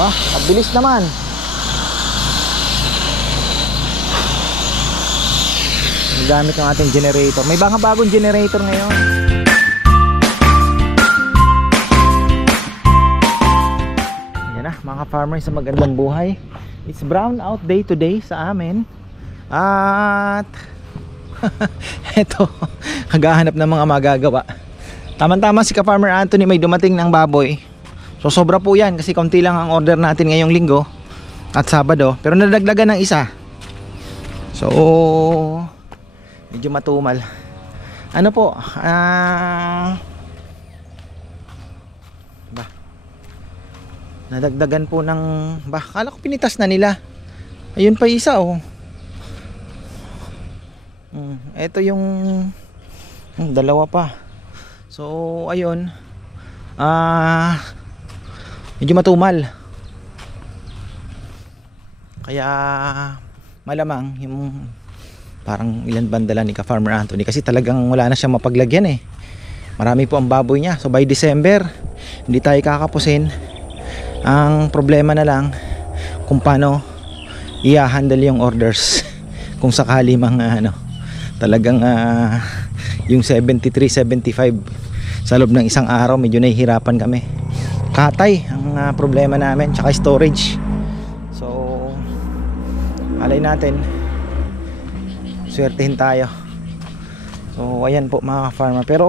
Ah, mabilis naman. Gamit yung ating generator. May mga bagong generator ngayon. Yan na mga farmers sa magandang buhay. It's brown out day to day sa amin. At eto, naghahanap ng mga magagawa. Tama-tama si ka-farmer Anthony may dumating ng baboy. So sobra po yan kasi kaunti lang ang order natin ngayong linggo at Sabado. Pero nadagdagan ng isa. So medyo matumal. Ano po? Nadagdagan po ng kala ko pinitas na nila. Ayun pa isa oh. Ito yung dalawa pa. So ayun. Medyo matumal. Kaya malamang yung parang ilan bandala ni ka-farmer Anthony kasi talagang wala na siyang mapaglagyan eh. Marami po ang baboy niya. So by December hindi tayo kakapusin. Ang problema na lang kung paano i-handle yung orders kung sakali mga talagang yung 73, 75 sa loob ng isang araw medyo nahihirapan kami. Katay ang problema namin tsaka storage. So alay natin swertehin tayo. So ayan po mga farmer. Pero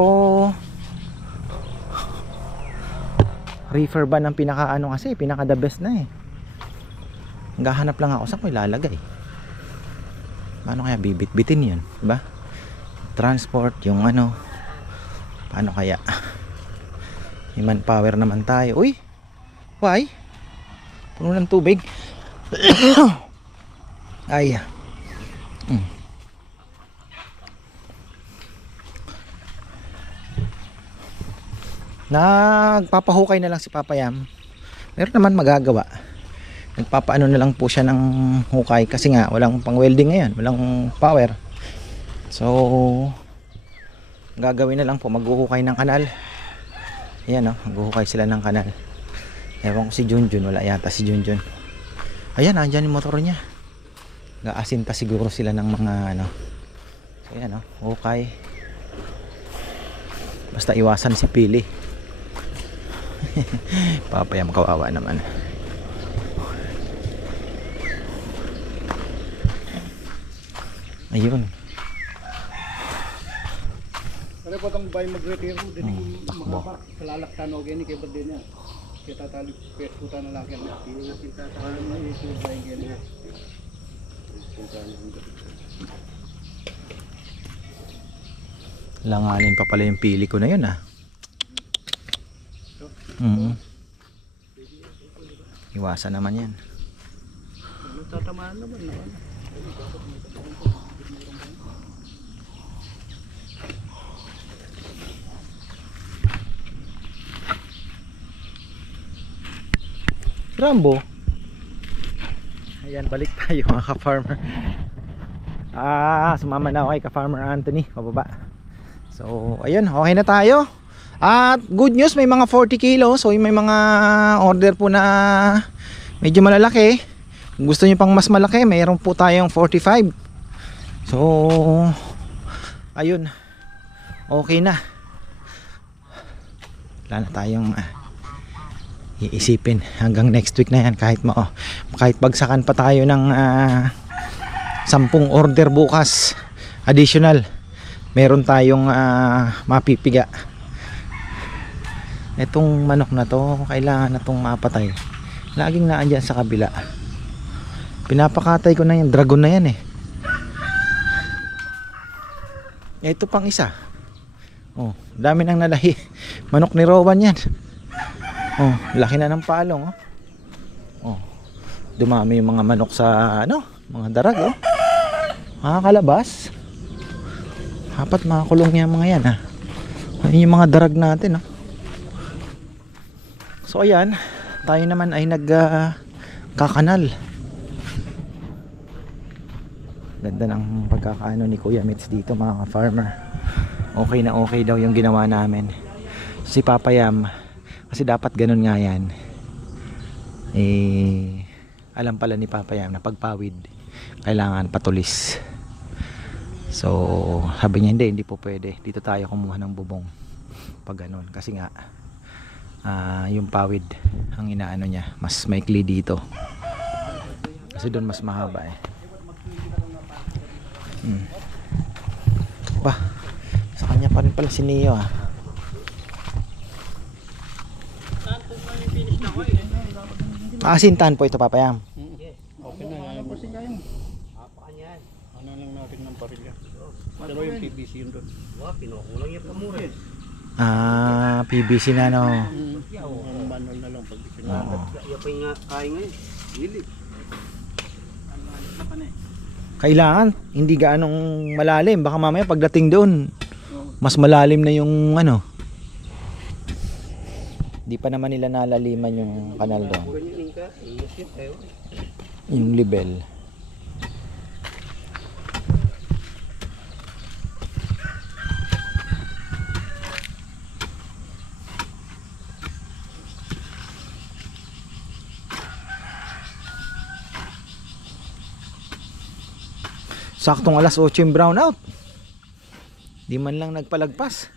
reefer ban ang pinaka kasi pinaka the best na eh. Naghahanap lang ako sa ko ilalagay. Paano kaya bibit-bitin yun, diba? Transport yung paano kaya? May manpower naman tayo. Uy! Why? Puno ng tubig. Ay. Nagpapahukay na lang si Papa Yam. Meron naman magagawa. Nagpapaano na lang po siya ng hukay kasi nga walang pang welding ngayon, walang power. So gagawin na lang po maghuhukay ng kanal. Ayan maghuhukay sila ng kanal. Ewan ko si Junjun, wala yata si Junjun. Ayan, andyan yung motor niya. Gaasin pa siguro sila ng mga So ayan hukay. Basta iwasan si Pili. Papa Yam kawawa naman. Ayun. Ano po itong bay mag-retiro din makapak sa lalaktan o gani kay din niya. Kita tali puta na lang yan. Kita tali mo ito bay gani. Langanin pa pala yung Pili ko na yun Iwasan naman yan. Tatamaan naman Rambo. Ayan, balik tayo mga ka-farmer. Sumama na ako kay ka-farmer Anthony pababa. So ayun, okay na tayo. At good news, may mga 40 kilo. So may mga order po na medyo malalaki. Kung gusto nyo pang mas malaki, mayroon po tayong 45. So ayun, okay na. Wala na tayong iisipin hanggang next week na yan. Kahit bagsakan pa tayo ng 10 order bukas additional, meron tayong mapipiga. Itong manok na to kailangan na tong mapatay. Laging naandyan sa kabila. Pinapakatay ko na yung dragon na yan Ito pang isa. Dami nang nalahi. Manok ni Rowan yan. Laki na ng palong. Dumami yung mga manok sa mga darag makakalabas. Dapat makakulong yan mga yan Ayun yung mga darag natin So ayan, tayo naman ay kakanal. Ganda ng pagkakaano ni Kuya Mitz dito mga ka-farmer. Okay na okay daw yung ginawa namin. Si Papa Yam kasi dapat ganun nga yan. eh alam pala ni Papa Yam na pagpawid kailangan patulis. So sabi niya hindi po pwede, dito tayo kumuha ng bubong pag ganun, kasi nga yung pawid ang inaano niya, mas maikli dito kasi doon mas mahaba eh. Bah, sa kanya pa rin pala si Neo Asintahan po ito, Papa Yam. Okay na, ano lang natin ng parilya. Pero yung PVC yun doon. Pinukulang yung pamura. PVC na no. Ang manual na lang pag sinunod. Yung pa yung kain ngayon. Hili. Kailangan hindi gaanong malalim, baka mamaya pagdating doon mas malalim na yung ano. Di pa naman nila nalaliman yung kanal doon. Yung level. Saktong alas 8 yung brown out. Di man lang nagpalagpas.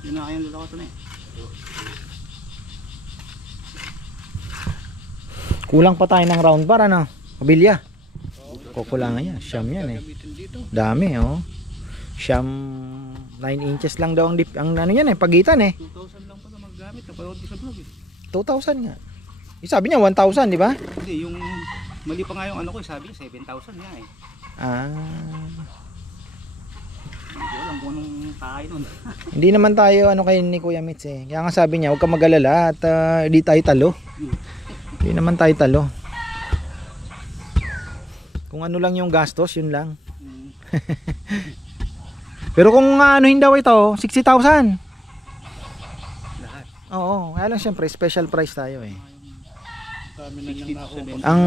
Yun na kayang dalawa ito na eh. Kulang pa tayo ng round bar ano? Kabilya. Kukulangan yan. Siyam yan eh. Dami oh. Siyam 9 inches lang daw ang ano yan eh, pagitan eh. 2,000 lang pala maggamit. Napanood ko sa vlog eh. 2,000 nga. Sabi niya 1,000, di ba? Hindi, yung mali pa nga yung ano ko, sabi niya 7,000 nga eh. Hindi alam kung anong tayo nun. Hindi naman tayo ano kay ni Kuya Mitz eh. Kaya nga sabi niya, huwag ka mag-alala at di tayo talo. Hindi naman tayo talo. Kung ano lang yung gastos, yun lang. Pero kung anuhin daw ito, 60,000. Lahat. Oo, kaya lang syempre special price tayo eh. Kami na niyang nakuha. Ang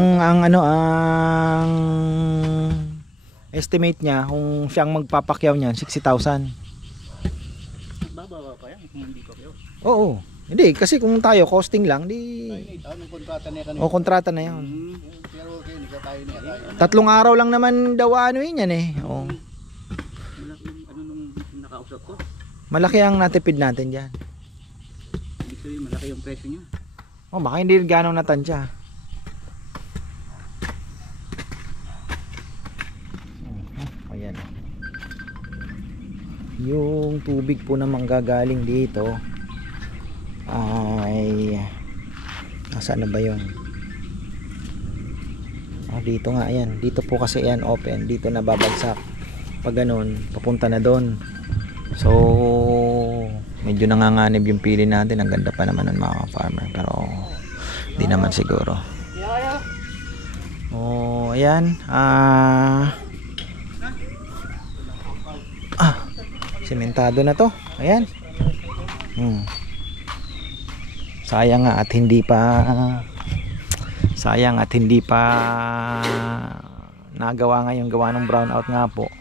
estimate niya kung siyang magpapakyaw niyan 60,000. Bababa pa yan kung hindi pa kayo. Oo. Hindi kasi kung tayo costing lang di Anong kontrata niya kanina? o kontrata na 'yon. Pero okay, hindi ka tayo niya tayo. 3 araw lang naman daw ano yan eh. Oo. Ano nung nakausap ko? Malaki ang natipid natin diyan. Ibig sabihin malaki yung presyo niya. Oh, baka hindi ganong natansya. Ayan. Yung tubig po na manggagaling dito ay nasaan na ba yun? Dito nga ayan. Dito po kasi ayan open. Dito na babagsak. Pag ganun, papunta na doon. So medyo nanganganib yung pili natin. Ang ganda pa naman ng mga farmer, pero hindi naman siguro. Oh, ayan. Sementado na to. Ayan. Sayang at hindi nagawa nga yung gawa ng brownout nga po.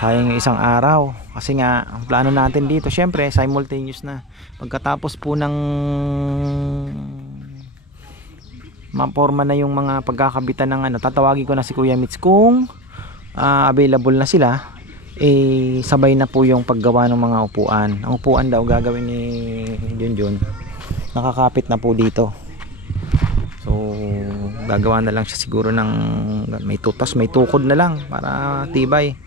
Sayang yung isang araw kasi nga ang plano natin dito syempre simultaneous na pagkatapos po ng maporma na yung mga pagkakabitan ng ano, tatawagin ko na si Kuya Mitz kung available na sila, sabay na po yung paggawa ng mga upuan. Ang upuan daw gagawin ni Junjun nakakapit na po dito, so gagawa na lang siya siguro ng may tutas, may tukod na lang para tibay.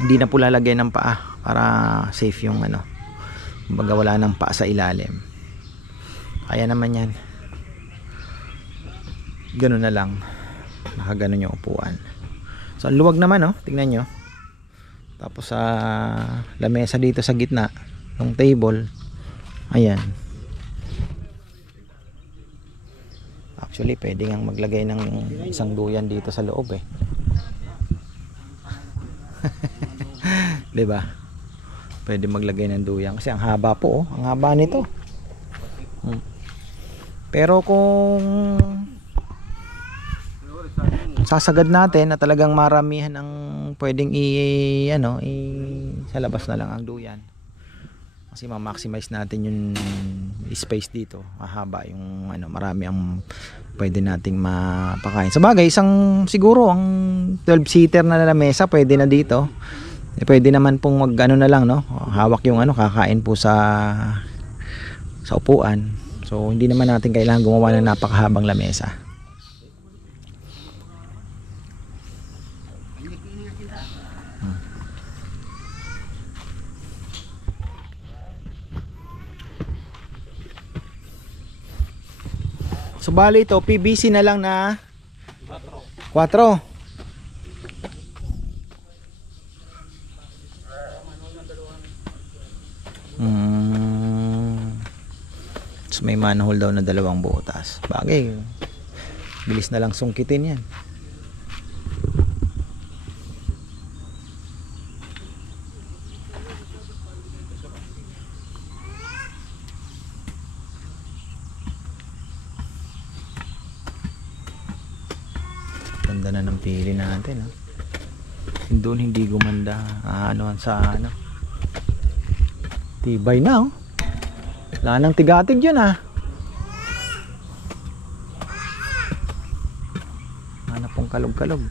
Hindi na po lalagyan ng paa para safe yung ano, kumbaga wala ng paa sa ilalim. Kaya naman yan, ganun na lang, nakaganon yung upuan. So ang luwag naman tingnan nyo. Tapos sa lamesa dito sa gitna ng table, ayan. Actually pwede nga maglagay ng isang duyan dito sa loob eh. Diba? Pwede maglagay ng duyan kasi ang haba po ang haba nito. Pero kung sasagad natin na talagang maramihan ang pwedeng sa labas na lang ang duyan. Kasi ma-maximize natin yung space dito. Mahaba yung marami ang pwede nating mapakain. Sa bagay, siguro ang 12-seater na lamesa pwede na dito. Pwede naman pong na lang, no? Hawak yung kakain po sa upuan. So hindi naman natin kailangan gumawa ng napakahabang lamesa. So bali ito, PVC na lang na 4. So may manhole daw na 2 butas. Bagay, bilis na lang sungkitin yan. Ganda na ng pili natin, ha? Doon hindi gumanda. Tibay na, oh. Wala nang tigatig yun, ha? Ano pong kalog-kalog.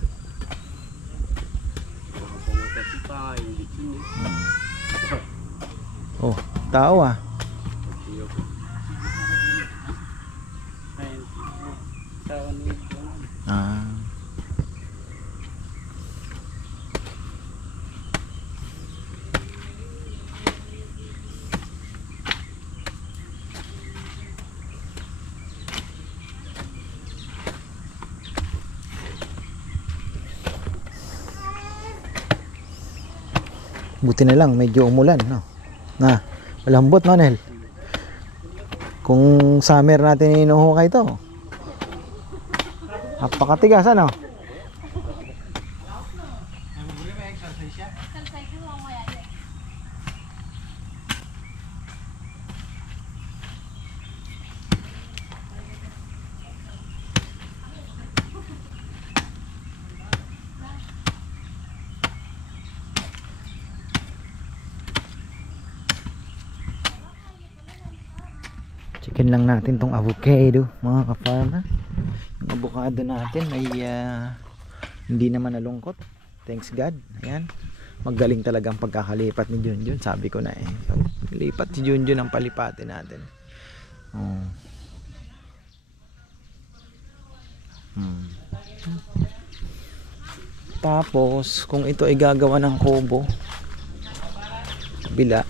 Oh, tao, ah. Buti na lang medyo umulan, no? Malambot, no, Nel? Kung summer natin inuhukay ito, napakatigas, ano? Chicken lang natin tong avocado, mga ka-farmer. Yung avocado natin ay hindi naman nalungkot. Thanks God. Ayan. Magaling talagang pagkakalipat ni Junjun. Sabi ko na, lipat si Junjun ang palipatin natin. Tapos kung ito ay gagawa ng kubo, bila,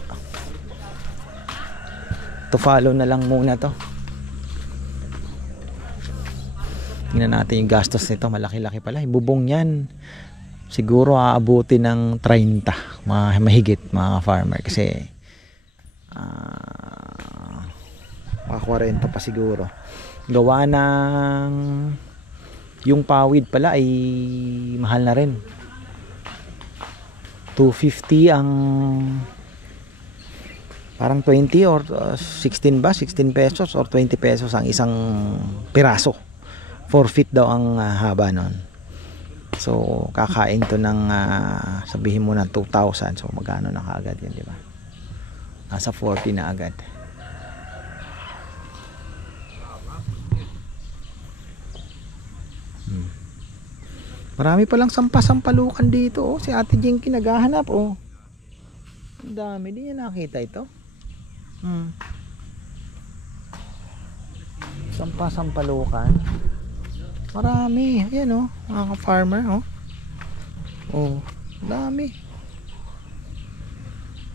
to follow na lang muna to. Tingnan natin yung gastos nito, malaki-laki pala. Bubong yan siguro aabuti ng 30 mahigit, mga farmer, kasi mga 40 pa siguro. Gawa ng yung pawid pala ay mahal na rin. 250 ang parang 20 or 16 ba? 16 pesos or 20 pesos ang isang piraso. 4 feet daw ang haba nun. So kakain to ng sabihin mo na 2,000. So magkano na kaagad yun, di ba? Nasa 40 na agad. Marami palang sampalukan dito, oh. Si Ate Jinky naghahanap, oh. Ang dami, di niya nakita ito. Sampalukan. Marami. Ayan, oh, mga farmer, oh. Oh, dami.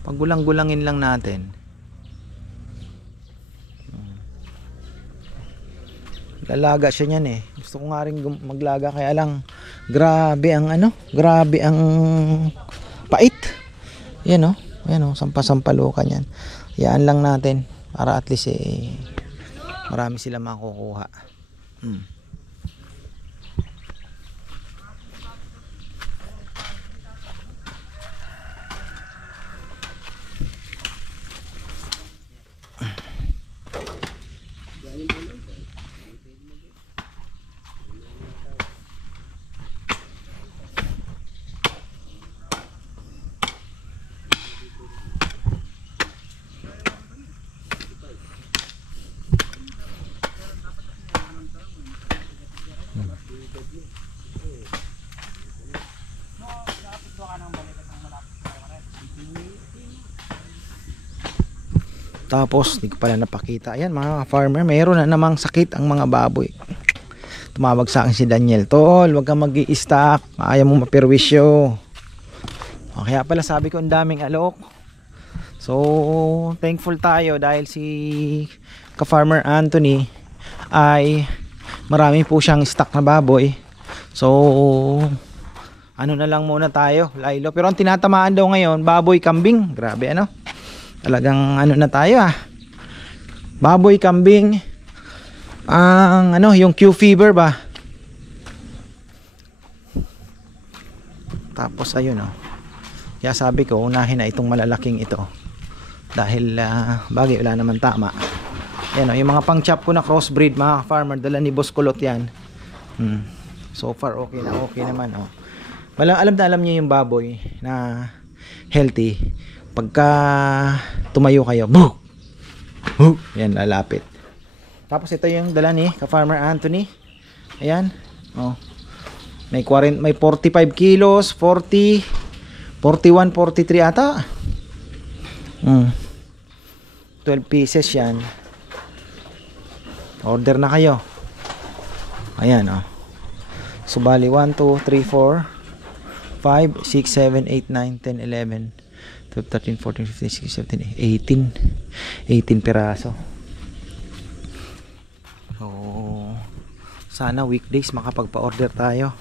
Paggulang-gulangin lang natin. Lalaga siya niyan, eh. Gusto ko nga rin maglaga, kaya lang grabe ang pait. Yan, oh. Ayan, oh, sampalukan yan. Hayaan lang natin para at least marami sila makukuha. Tapos di ko pala napakita. Ayan mga farmer, mayroon na namang sakit ang mga baboy. Tumawag sa akin si Daniel, tol, wag kang mag-i-stock, ayaw mo mapirwisyo. O, kaya pala sabi ko ang daming alok. So thankful tayo dahil si ka-farmer Anthony ay marami po siyang stock na baboy. So ano na lang muna tayo, Lilo. Pero ang tinatamaan daw ngayon, baboy, kambing. Grabe ano, talagang ano na tayo baboy, kambing, ang ano, yung Q fever ba. Tapos ayun kaya sabi ko unahin na itong malalaking ito dahil bagay wala naman tama. Ayan yung mga pang chop ko na crossbreed mga farmer, dala ni Boss Kulot yan. So far okay naman alam na alam niyo yung baboy na healthy pagka tumayo kayo, boo! Yan, lalapit. Tapos ito yung dala ni ka-farmer Anthony. Ayan. May 45 kilos, 40, 41, 43 ata. 12 pieces yan. Order na kayo. Ayan Subali 1, 2, 3, 4, 5, 6, 7, 8, 9, 10, 11, 12, 13, 14, 15, 16, 17, 18 piraso. So sana weekdays makapagpa-order tayo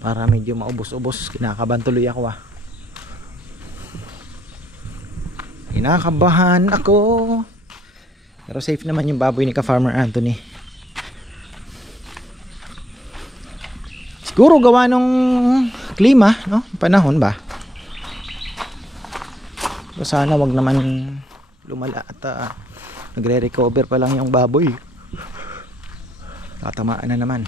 para medyo maubos-ubos. Kinakabahan tuloy ako kinakabahan ako, pero safe naman yung baboy ni ka-farmer Anthony. Siguro gawa nung klima panahon ba. So sana wag naman lumala at nagre-recover pa lang yung baboy, tatamaan na naman.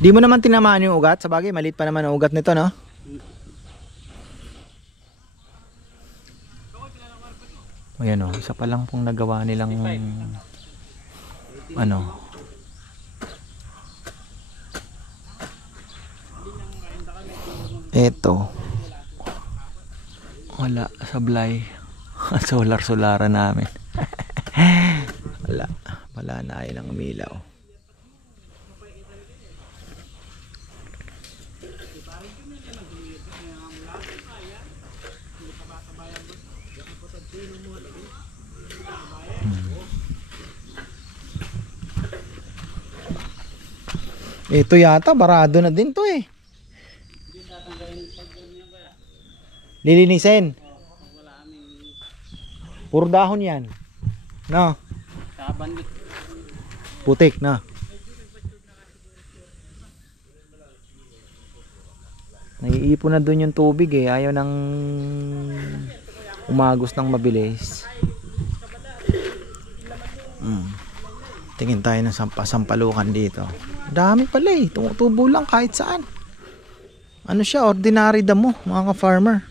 Di mo naman tinamaan yung ugat. Sabagay, maliit pa naman ang ugat nito, no? Ayan isa pa lang pong nagawa nilang eto. Wala, sablay. Solar namin. Wala na ay ng umilaw. Ito yata barado na din to lilinisin. Puro dahon yan, no? Putik na. Naiipon na dun yung tubig ayaw nang umagos ng mabilis. Tingin tayo ng sampalukan dito. Dami pala tumutubo lang kahit saan. Ano siya, ordinary damo mga ka-farmer.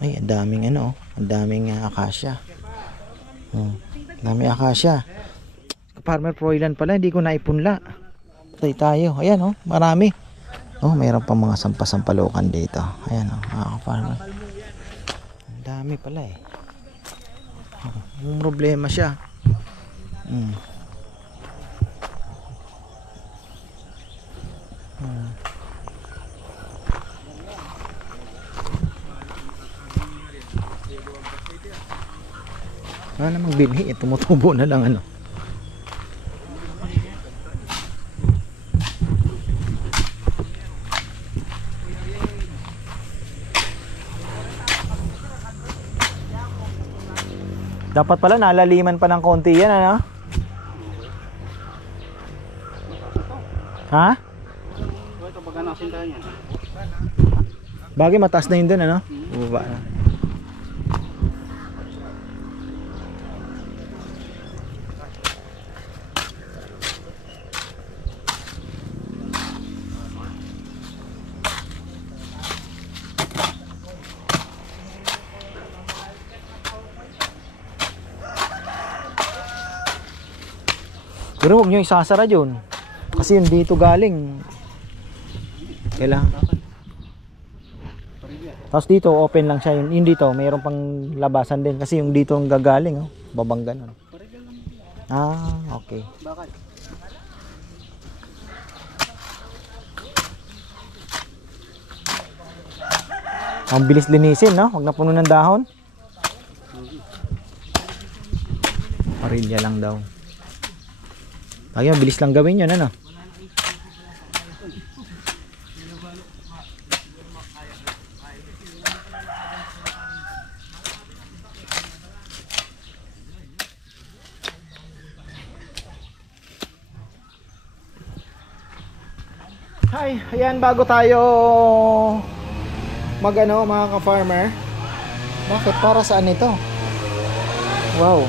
Ay, ang daming ang daming akasya. Dami akasya. Farmer Froilan pala, hindi ko naipunla. Patay tayo. Ayan marami. Mayroon pa mga sampalukan dito. Ayan mga ka-farmer. Ang dami pala yung problema siya. Wala namang binhi, tumutubo na lang Dapat pala nalaliman pa ng konti yan Ha? Ito baga nasin tayo yan. Bagay mataas na yun dun, ano? Baba na. Pero huwag nyo isasara yun. Kasi yun dito galing. Kailangan. Tapos dito open lang siya. Yun dito mayroon pang labasan din. Kasi yung dito ang gagaling. Oh. Babang ganun. Ah, okay. Bakal. Ang bilis linisin, no? Huwag na puno ng dahon. Parilya lang daw. Ay, bilis lang gawin yun, ano? Hi, ayan bago tayo magano mga ka-farmer. Bakit? Para saan ito? Wow.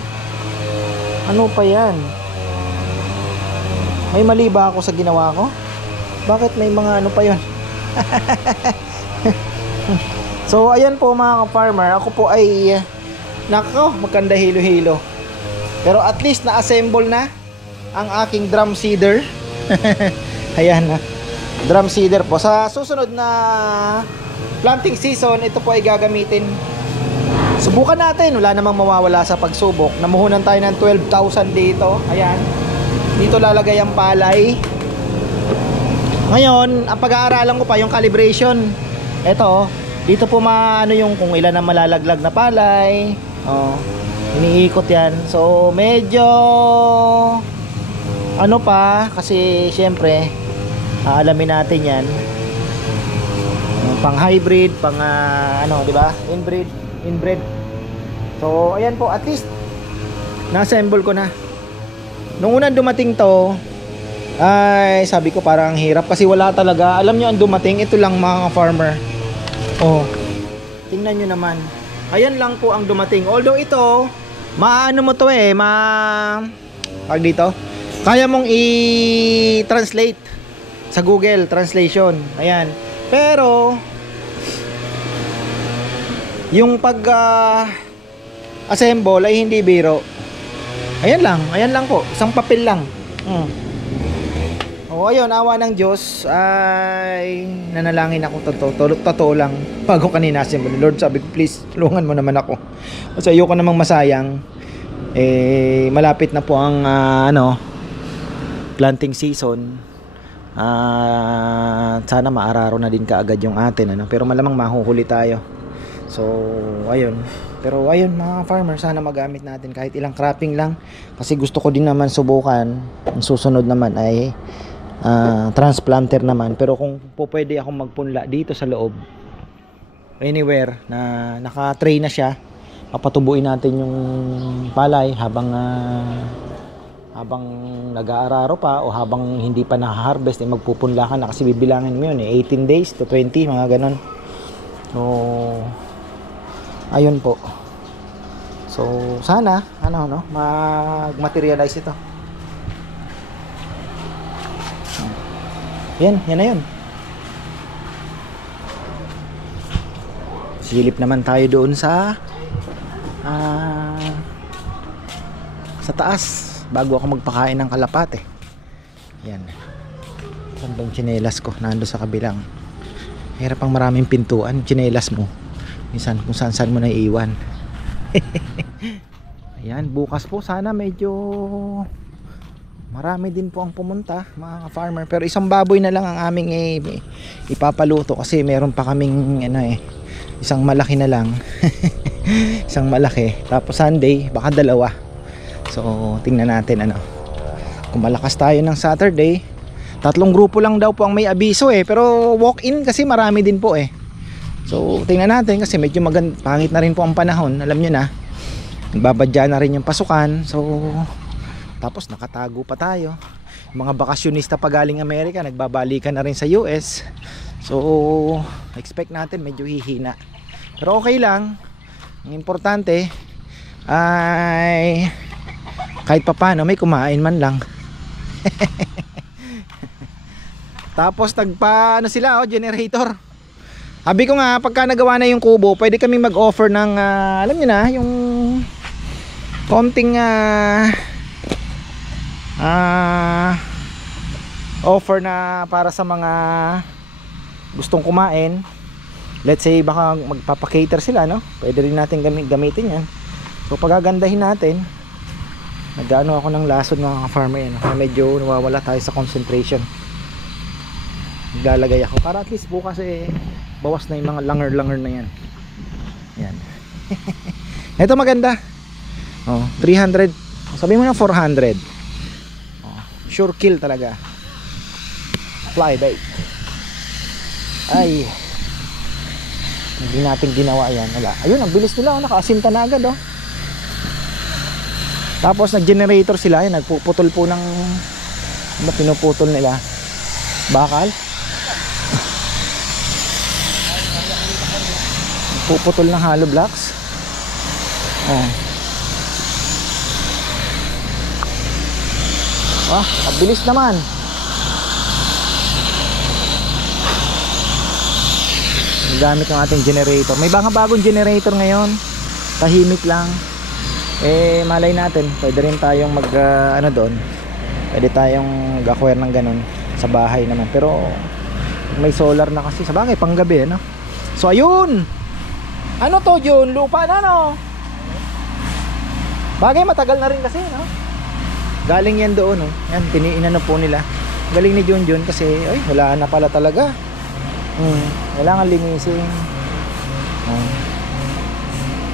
Ano pa yan? May mali ba ako sa ginawa ko? Bakit may mga ano pa yon? So ayan po mga ka-farmer, ako po ay nako, maganda hilo-hilo. Pero at least na-assemble na ang aking drum seeder. Ayan na. Drum seeder po. Sa susunod na planting season, ito po ay gagamitin. Subukan natin, wala namang mawawala sa pagsubok. Namuhunan tayo ng 12,000 dito. Ayan. Dito lalagay ang palay. Ngayon, ang pag-aaralan ko pa yung calibration. Ito, dito po maano yung kung ilan ang malalaglag na palay. Oh, iniikot yan. So, medyo ano pa kasi syempre aalamin natin yan. Pang hybrid, pang ano, 'di ba? Inbred. So, ayan po, at least na-assemble ko na. Nung unang dumating to, ay sabi ko parang ang hirap kasi wala talaga. Alam nyo ang dumating, ito lang mga farmer. Oh, tingnan nyo naman. Ayan lang po ang dumating. Although ito, maano mo to pag dito, kaya mong i-translate sa Google Translation. Ayan. Pero, yung pag assemble ay hindi biro. Ayan lang po, isang papel lang. O ayun, awa ng Diyos ay nanalangin ako totoo lang bago kanina assemble. Lord, sabi ko please tulungan mo naman ako kasi ayoko namang masayang. Malapit na po ang planting season. Sana maararo na din kaagad yung atin, pero malamang mahuhuli tayo. So ayun. Pero ayun mga farmer, sana magamit natin kahit ilang cropping lang kasi gusto ko din naman subukan. Ang susunod naman ay transplanter naman, pero kung pwede akong magpunla dito sa loob anywhere na naka-tray na siya, papatubuin natin yung palay habang nag-aararo pa o habang hindi pa na-harvest, magpupunla ka na kasi bibilangin mo yun 18 days to 20, mga ganon. So ayun po. So sana mag-materialize ito. Yan na yun. Silip naman tayo doon sa taas bago ako magpakain ng kalapate. Yan. Saan bang tsinelas ko? Nando sa kabilang. Hirap pang maraming pintuan. Tsinelas mo minsan kung saan mo na iiwan. Ayan, bukas po sana medyo marami din po ang pumunta mga farmer, pero isang baboy na lang ang aming ipapaluto kasi meron pa kaming isang malaki na lang. Isang malaki, tapos Sunday baka dalawa. So tingnan natin kung malakas tayo ng Saturday. 3 grupo lang daw po ang may abiso pero walk-in kasi marami din po So tingnan natin kasi medyo pangit na rin po ang panahon, alam nyo na, nagbabadya na rin yung pasukan. So tapos nakatago pa tayo, mga bakasyonista pa galing Amerika nagbabalikan na rin sa US. So expect natin medyo hihina, pero okay lang. Ang importante ay kahit papano may kumain man lang. Tapos ano sila, generator. Sabi ko nga, pagka nagawa na yung kubo, pwede kaming mag-offer ng alam niyo na, yung konting offer na para sa mga gustong kumain. Let's say baka magpapakater sila, no? Pwede rin natin gamitin yan. So pagagandahin natin, nag-ano ako ng lason mga ka-farmer yan, na medyo nawawala tayo sa concentration. Naglalagay ako para at least bukas bawas na yung mga langer na yan. Yan. Ito maganda. 300, sabi mo na 400. Sure kill talaga. Fly bait. Ay, hindi natin ginawa yan. Wala. Ayun, ang bilis nila, nakaasinta na agad Tapos nag-generator sila, yun, nagpuputol po ng pinuputol nila, bakal. Puputol ng hollow blocks. Ang bilis naman. Gamit ng ating generator. May bagong generator ngayon. Tahimik lang. Malay natin, pwede rin tayong doon. Pwede tayong mag-acquire ng ganun sa bahay naman. Pero may solar na kasi sa bagay panggabi, ano? So ayun. Ano to, Jun? Lupa na, no? Bagay matagal na rin kasi, no? Galing yan doon, no? Yan, tiniinan po nila. Galing ni Jun kasi, ay, wala na pala talaga. Kailangan linisin.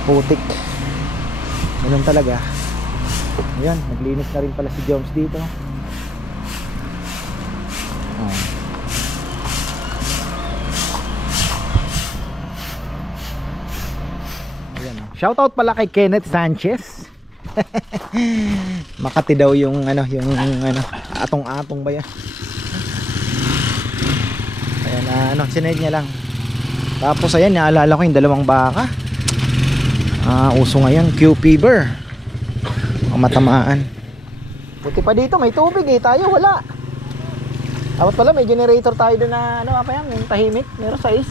Putik. Ganun talaga. Ayan, naglinis na rin pala si Joms dito. Ayan. Shoutout pala kay Kenneth Sanchez. Makati daw yung atong-atong ba yan? Ayan, sinend niya lang. Tapos ayan, naalala ko yung dalawang baka. Uso ngayon, Q fever. Ang matamaan. Buti pa dito, may tubig tayo wala. Dapat pala may generator tayo doon na apa yan, yung tahimik. Meron sa is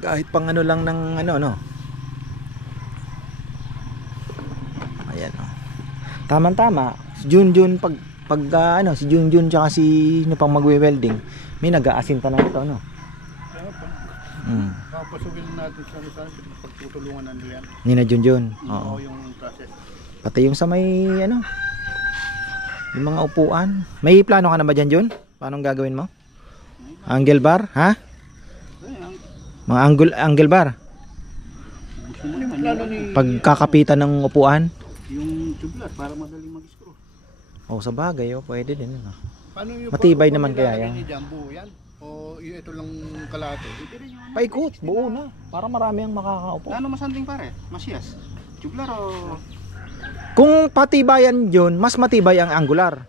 kahit pang lang ng ayan, tama-tama. Jun pag si Jun tsaka si pang magwe-welding, may nag-aasinta na ito, no? Papasukin natin sa pagtutulungan na nila yan. Nina Jun. Oo, yung process. Pati yung sa may yung mga upuan. May plano ka na ba dyan, Jun? Paano gagawin mo? Angle bar, ha? Mga angle bar. Pagkakapitan ng upuan. Yung tubular para madaling mag-screw. Sa bagay, pwede din. Paano yung matibay naman kaya yan. Jambu yan? O ito lang kalate? Paikot, buo na. Para marami ang makakaupo. Ano masanding pare? Masiyas? Tubular o... Kung patibayan yun, mas matibay ang angular.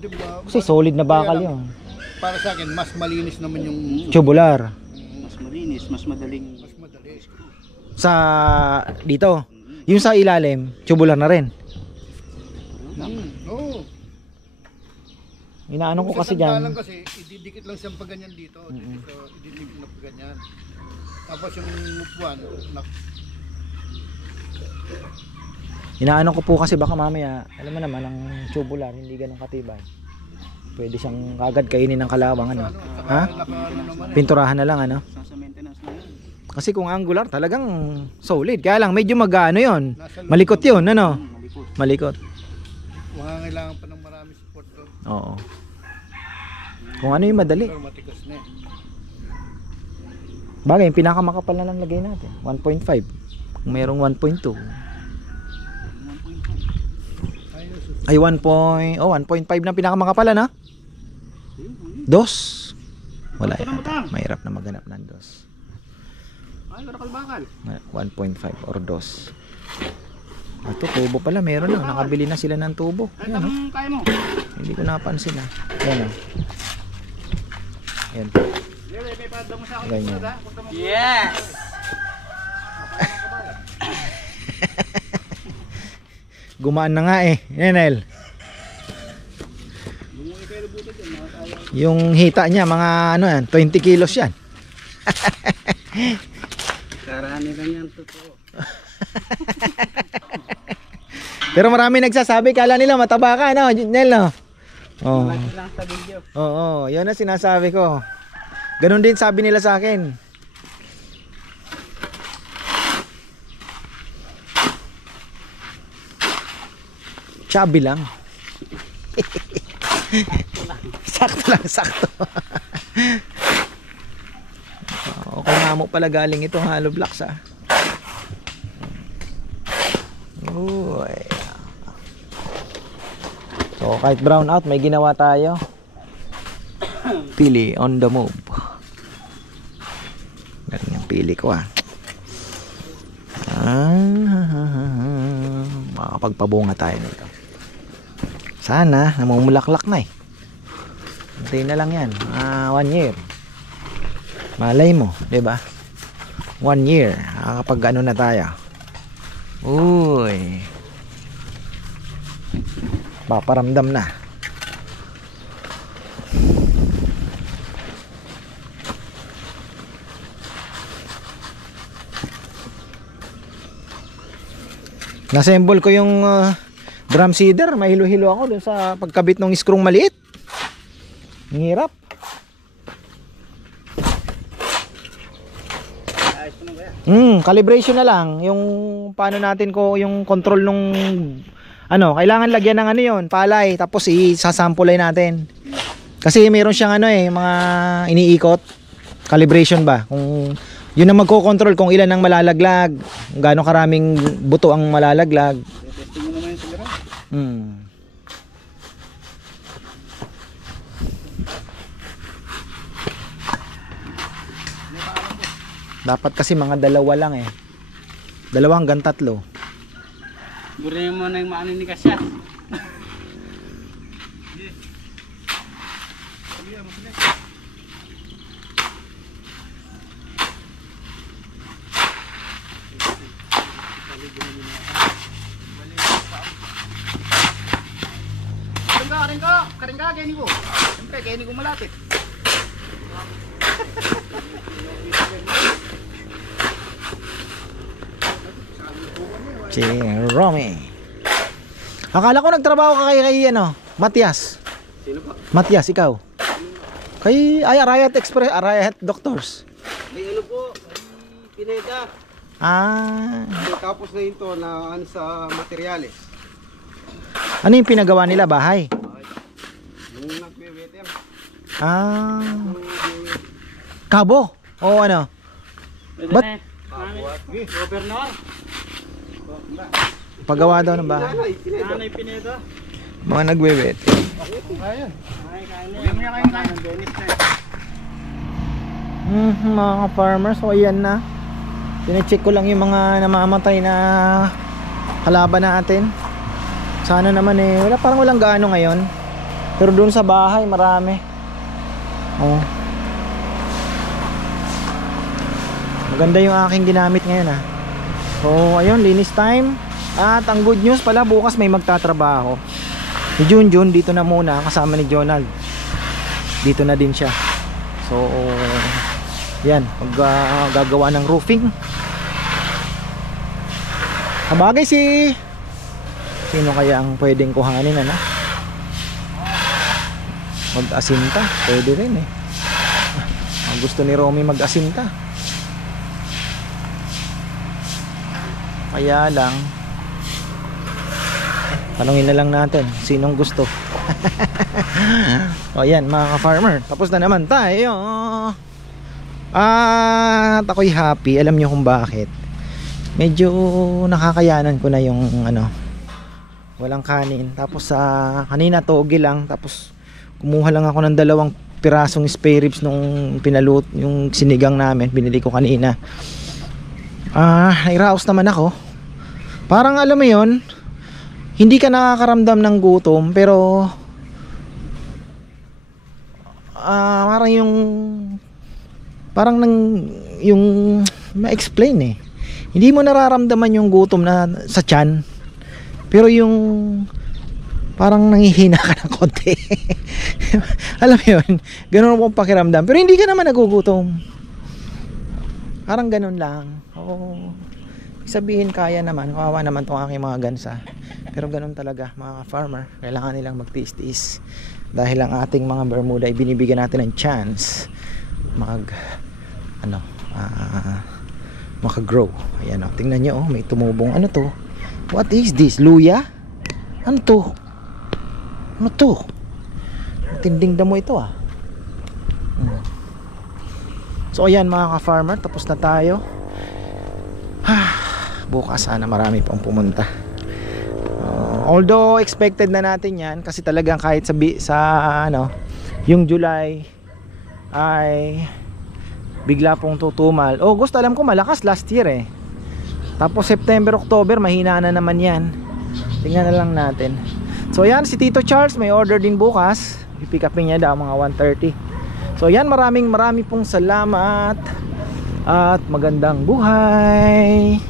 Diba, Kasi solid na bakal yun. Para sa akin, mas malinis naman yung Tubular. Mas malinis, mas madaling... Mas madali. Sa dito. Yung sa ilalim, tubular na rin. Oo. Inaano ko kasi Sa dyan. lang kasi, ididikit lang siyang paganyan dito. Ididikit na paganyan. Tapos yung upuan, Inaano ko po kasi baka mamaya, alam mo naman, ang tubular, hindi ganun katibay. Pwede siyang kagad kainin ng kalawang, ano? Ha? Pinturahan na lang, ano? Sa maintenance na yun. Kasi kung angular, talagang solid. Kaya lang, medyo mag-ano yun. Malikot yun, ano? Malikot. Mangangailangan pa ng marami support doon. Oo. Kung ano yung madali. Pero matigas na eh. Bagay, yung pinakamakapal na lang lagay natin. 1.5. Kung mayroong 1.2. Ay 1.5 na pinakamakapal, na? Dos. Wala yan. Mahirap na maghanap ng dos. Ay, bakal-bakal. 1.5 or dos. Ito, tubo pala. Meron na. Nakabili na sila ng tubo. Ayan, oh. Kaya mo. Hindi ko napansin ah. Ayan, oh. Ayan. May padla mo sa akin. Ganyan. Yes! Gumaan na nga eh. Nenel. Yung hita niya, mga ano yan, 20 kilos yan. Karami lang yan, totoo. Pero marami nagsasabi, kala nila mataba ka, no? Nel, no? Oh. Lagi lang sa video. Oo, yun ang sinasabi ko. Ganon din sabi nila sa akin. Chubby lang. Sakto lang, sakto. Okay nga mo pala galing itong hollow blocks ah. Uy. So kahit brown out, may ginawa tayo. Pili on the move. Galing yung pili ko ah. Makakapagpabunga tayo nito. Sana namumulaklak na eh. Hintayin na lang yan. 1 year. Malay mo, 'di ba? 1 year. Kapag ano na tayo. Uy. Paparamdam na. Nassemble ko yung drum seeder, mahilo-hilo ako dun sa pagkabit ng screw maliit. Ang hirap. Calibration na lang yung paano natin ko yung control nung ano, kailangan lagyan ng ano yon, palay, tapos isasampulay natin. Kasi meron siyang ano eh, mga iniikot. Calibration ba? Kung yun ang magko-control kung ilan ang malalaglag, kung gaano karaming buto ang malalaglag. Testing mo naman yung sigara. Dapat kasi mga dalawa lang eh. 2 hanggang 3. Burin mo na yung maano ni Kasya. Karing ka, kaya ni ko. Siyempre, kaya ni ko malapit. Si Romy. Akala ko nagtrabaho ka kay ano, Matias. Sino ba? Matias, ikaw. Kay Arayat Express, Arayat Doctors. May ano po, Pineda. Tapos na yun to na ano sa materyales. Ano yung pinagawa nila, bahay? Yung nagbe-wetter. Kabo? O ano? Ba't? Governor. Paggawa daw ng bahay. Nanay Pineda. Mga nagwewet. Ayan. Mga farmers, so ayan na. Pine-check ko lang yung mga namamatay na kalaban natin. Sana naman eh, parang walang gaano ngayon. Pero doon sa bahay, marami. Oh. Maganda yung aking ginamit ngayon ah. So ayun, linis time. At ang good news pala, bukas may magtatrabaho. Si Junjun dito na muna, kasama ni Jonald. Dito na din siya. So yan, gagawa ng roofing. Kabagay sino kaya ang pwedeng kuhanin ano? Mag-asinta, pwede rin eh. Ang gusto ni Romy mag-asinta. Kaya lang tanungin na lang natin sinong gusto. O yan mga ka-farmer, tapos na naman tayo. At ako'y happy. Alam nyo kung bakit. Medyo nakakayanan ko na yung ano, walang kanin. Tapos kanina togi lang. Tapos kumuha lang ako ng 2 pirasong spare ribs nung pinalut, yung sinigang namin, binili ko kanina. Nairaos naman ako. Parang alam mo yon, hindi ka nakakaramdam ng gutom, pero parang yung ma-explain eh. Hindi mo nararamdaman yung gutom na sa tiyan, pero yung parang nanghihina ka ng konti. Alam mo yun, ganun pong pakiramdam, pero hindi ka naman nagugutom. Parang ganun lang. Oo. Sabihin kaya naman, kawawa naman tong aking mga gansa, pero ganun talaga mga farmer, kailangan nilang magtiis-tiis dahil ang ating mga Bermuda ay binibigyan natin ng chance maka-grow. Ayan o, tingnan nyo, may tumubong, ano to, what is this, luya? Ano to? Ano to? Matinding damo ito ah. So ayan mga ka-farmer, tapos na tayo. Bukas sana marami pang pumunta. Although expected na natin yan, kasi talagang kahit sa yung July ay bigla pong tutumal. August alam ko malakas last year eh. Tapos September, October mahina na naman yan. Tingnan na lang natin. So yan, si Tito Charles may order din bukas. I-pick upin niya daw mga 1:30. So yan, marami pong salamat at magandang buhay.